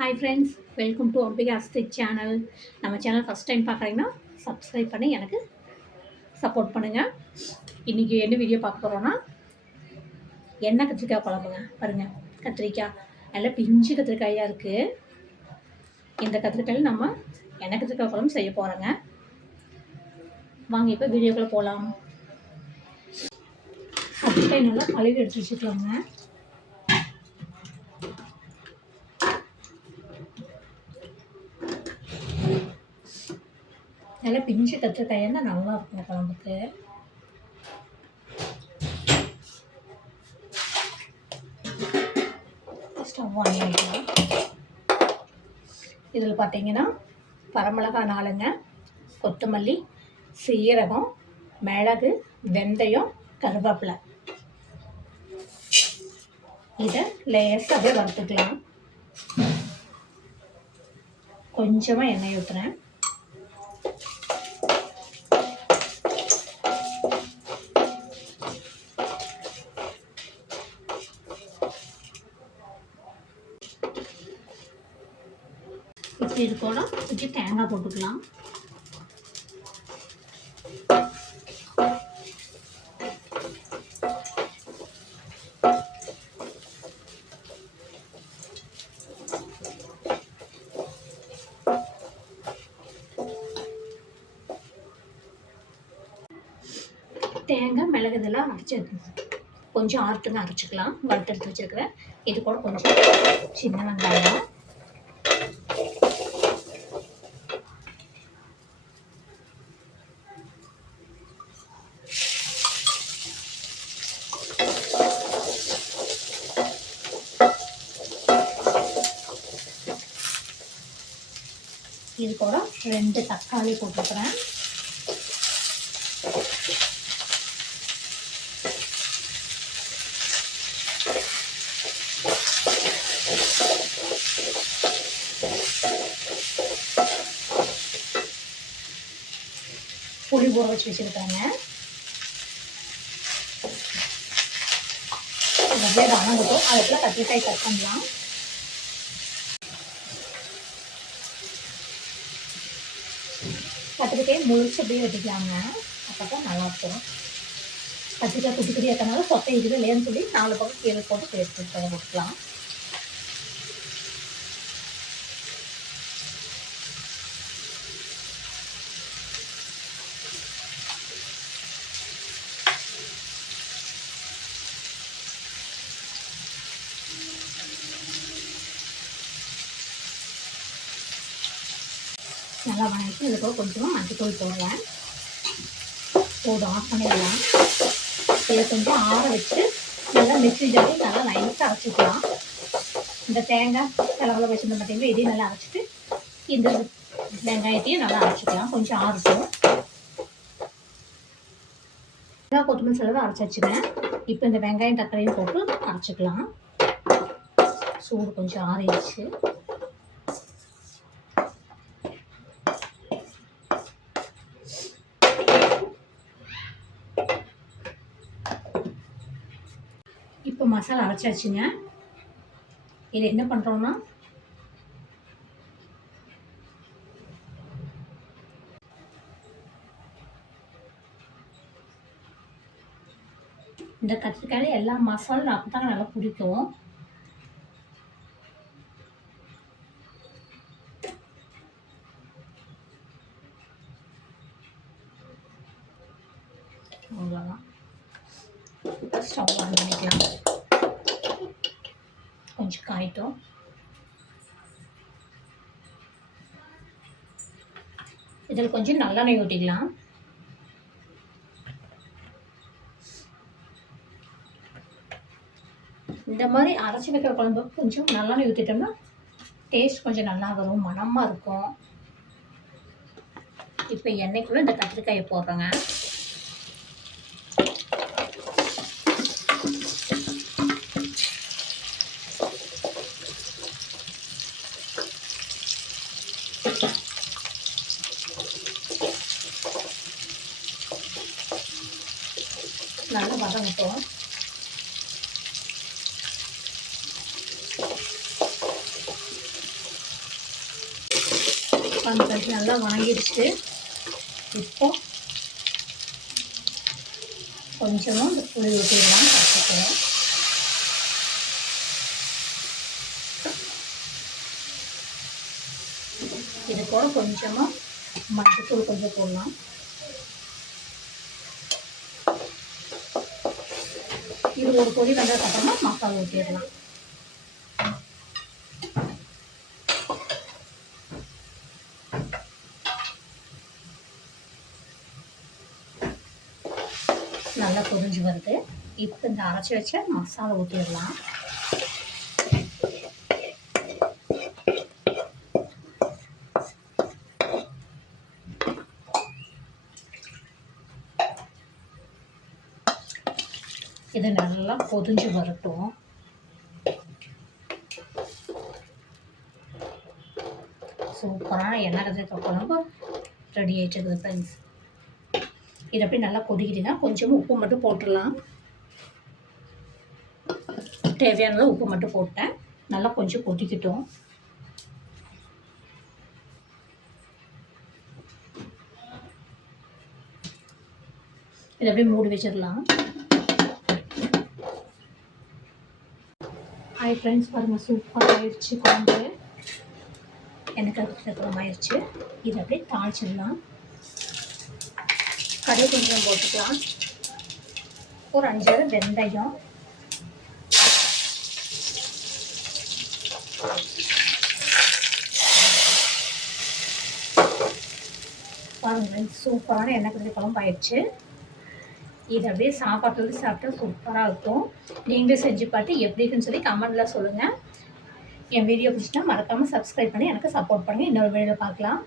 Hi friends, welcome to Ambika Astik channel. நம்ம channel first time பார்க்குறீங்கன்னா subscribe பண்ணி எனக்கு சப்போர்ட் பண்ணுங்கள். இன்றைக்கி என்ன வீடியோ பார்க்க போகிறோன்னா எண்ணெய் கத்திரிக்காய் குழம்புங்க. பாருங்கள், கத்திரிக்காய் நல்லா பிஞ்சு கத்திரிக்காயாக இருக்குது. இந்த கத்திரிக்காயில் நம்ம எண்ணெய் கத்திரிக்காய் குழம்பு செய்ய போகிறோங்க. வாங்க இப்போ வீடியோக்குள்ளே போகலாம். கத்திரிக்காய் நல்லா கழுவி எடுத்து வச்சுக்கலாங்க. நல்லா பிஞ்சு கத்திரிக்காயாக தான் நல்லா இருக்கும் குழம்புக்கு. ஸ்டவ் ஆன் பண்ணிக்கலாம். இதில் பார்த்தீங்கன்னா வரமிளகாய் 4ங்க, கொத்தமல்லி, சீரகம், மிளகு, வெந்தயம், கருவேப்பிலை. இதை லேசாக அப்படியே வறுத்துக்கலாம். கொஞ்சமாக எண்ணெய் ஊற்றுறேன். இப்படி இருக்கோட கொஞ்சம் தேங்காய் போட்டுக்கலாம். தேங்காய் மிளகு இதெல்லாம் அரைச்சி கொஞ்சம் ஆற்றுங்க அரைச்சிக்கலாம். வறுத்தெடுத்து வச்சுருக்கிறேன். இது கூட கொஞ்சம் சின்ன வெங்காயம், இது கூட 2 தக்காளி போட்டுக்கிறேன். புளி ஊற வச்சு வச்சுருக்காங்க. அப்படியே வணங்கட்டும். அதுக்குள்ள கத்திரிக்காய் கட் பண்ணலாம். கத்திரிக்காய் முழிச்சு அப்படியே வெட்டிக்கலாங்க. அப்போ தான் நல்லாயிருக்கும். கத்திரிக்காய் குட்டி குட்டி ஏற்றனால சொத்தை இது இல்லையான்னு சொல்லி 4 பக்கம் கீழே போட்டு பேஸ்ட் போட்டுக்கலாம். நல்லா வணக்கி இதுக்கு கொஞ்சமாக மஞ்சத்தூள் போடுறேன். போதும், ஆஃப் பண்ணிடலாம். இதை கொஞ்சம் ஆற வச்சு நல்லா மிக்ஸி ஜாரி நல்லா நைஸாக அரைச்சிக்கலாம். இந்த தேங்காய் கிளவுல வச்சுருந்த பார்த்தீங்கன்னா இதையும் நல்லா அரைச்சிட்டு இந்த வெங்காயத்தையும் நல்லா அரைச்சிக்கலாம். கொஞ்சம் ஆறட்டும். தேங்காய் கொத்தமல்லி செலவு அரைச்சி வச்சுக்கிறேன். இப்போ இந்த வெங்காயம் தக்காளியும் போட்டு அரைச்சிக்கலாம். சூடு கொஞ்சம் ஆறிடுச்சு. இப்போ மசாலா அரைச்சாச்சுங்க. இது என்ன பண்ணுறோன்னா இந்த கத்திரிக்காயில் எல்லா மசாலும் அப்போ தாங்க நல்லா பிடிக்கும். அவ்வளோதான். ஸ்டவ் ஆன் பண்ணிக்கலாம். கொஞ்சம் காயிட்டும். இதில் கொஞ்சம் நல்லெண்ணெய் ஊற்றிக்கலாம். இந்த மாதிரி அரைச்சி வைக்கிற குழம்பு கொஞ்சம் நல்லெண்ணெய் ஊற்றிட்டோம்னா டேஸ்ட் கொஞ்சம் நல்லா வரும், மணமாக இருக்கும். இப்போ எண்ணெய்க்குள்ளே இந்த கத்திரிக்காயை போடுறோங்க. நல்லா வதங்கட்டும். பாருங்கள் நல்லா வணங்கிடுச்சு. இப்போ கொஞ்சமாக இந்த புளி ஊற்றிடலாம் பச்சைக்கிறேன். இது கூட கொஞ்சமாக மஞ்சத்தூள் கொஞ்சம் போடலாம். இது ஒரு கொதி வந்ததுக்கப்புறமா மசாலா ஊற்றிடலாம். நல்லா கொதிஞ்சு வருது. இப்போ இந்த அரைச்சி வச்ச மசாலா ஊற்றிடலாம். இது நல்லா கொதிஞ்சு வரட்டும். சூப்பரான எண்ணெய் கத்திரிக்காய் குழம்பு ரெடி ஆகிட்டுருக்குது ஃப்ரெண்ட்ஸ். இது அப்படி நல்லா கொதிக்கிட்டீங்கன்னா கொஞ்சமாக உப்பு மட்டும் போட்டுடலாம். தேவையான உப்பு மட்டும் போட்டேன். நல்லா கொஞ்சம் கொதிக்கட்டும். இதை அப்படியே மூடி வச்சிடலாம். ஹாய் ஃப்ரெண்ட்ஸ், பாருங்கள் சூப்பராக ஆயிடுச்சு குழம்பு. எனக்கு அது குழம்பு ஆயிடுச்சு. இதை அப்படியே தாளிச்சிடலாம். கடை கொஞ்சம் போட்டுக்கலாம். ஒரு 5 வெந்தயம், பாருங்கள் சூப்பரான எண்ணெய் கத்திரி குழம்பு ஆயிடுச்சு. இது அப்படியே சாப்பாட்டோடு சாப்பிட்டா சூப்பராக இருக்கும். நீங்களே செஞ்சு பார்த்து எப்படி இருக்குன்னு சொல்லி கமெண்டில் சொல்லுங்கள். என் வீடியோ பிடிச்சினா மறக்காமல் சப்ஸ்கிரைப் பண்ணி எனக்கு சப்போர்ட் பண்ணுங்கள். இன்னொரு வீடியோவில் பார்க்கலாம்.